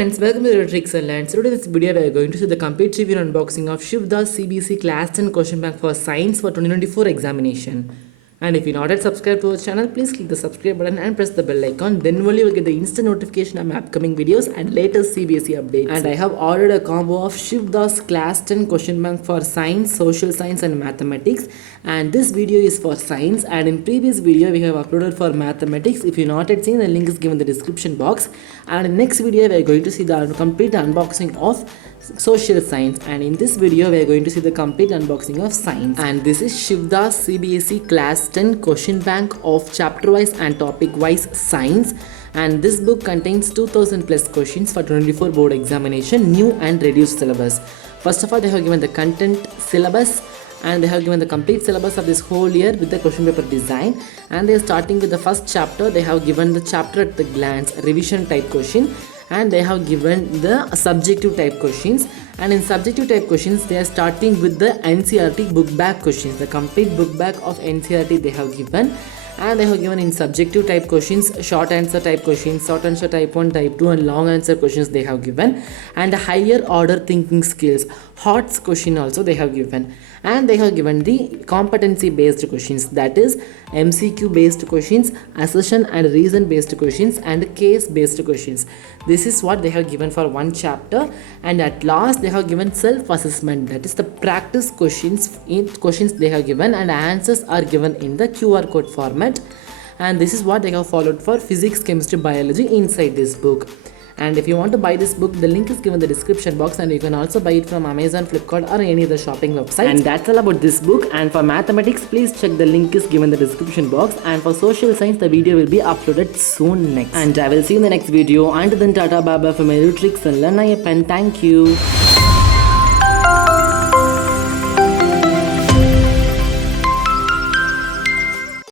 friends, welcome to the Tricks and Learn. So today in this video we are going to see the complete review and unboxing of Shiv Cbse Class 10 question bank for Science for 2024 examination. And if you're not yet subscribed to our channel, please click the subscribe button and press the bell icon. Then only you will get the instant notification of my upcoming videos and latest Cbse updates. And I have ordered a combo of Shiv Class 10 question bank for Science, Social Science and Mathematics. And this video is for Science, and in previous video we have uploaded for Mathematics. If you're not yet seen, the link is given in the description box. And in next video we are going to see the complete unboxing of Social Science, and in this video we are going to see the complete unboxing of Science. And this is Shiv Cbse Class 10 question bank of chapterwise and topicwise Science, and this book contains 2000 plus questions for 2024 board examination, new and reduced syllabus. First of all, they have given the content, syllabus, and they have given the complete syllabus of this whole year with the question paper design. And they are starting with the first chapter. They have given the chapter at the glance, revision type question, and they have given the subjective type questions. And in subjective type questions they are starting with the NCERT book back questions, the complete book back of NCERT they have given. And they have given in subjective type questions, short answer type questions, short answer type 1, type 2 and long answer questions they have given. And the higher order thinking skills, HOTS question also they have given. And they have given the competency based questions, that is MCQ based questions, assertion and reason based questions and case based questions. This is what they have given for one chapter. And at last they have given self assessment, that is the practice questions they have given, and answers are given in the QR code format. And this is what they have followed for physics, chemistry, biology inside this book. And if you want to buy this book, the link is given in the description box, and you can also buy it from Amazon, Flipkart or any other shopping website. And that's all about this book. And for mathematics, please check the link is given in the description box. And for social science, the video will be uploaded soon next. And I will see you in the next video. Until then, tata, bye bye from my Tricks and Learn. Thank you.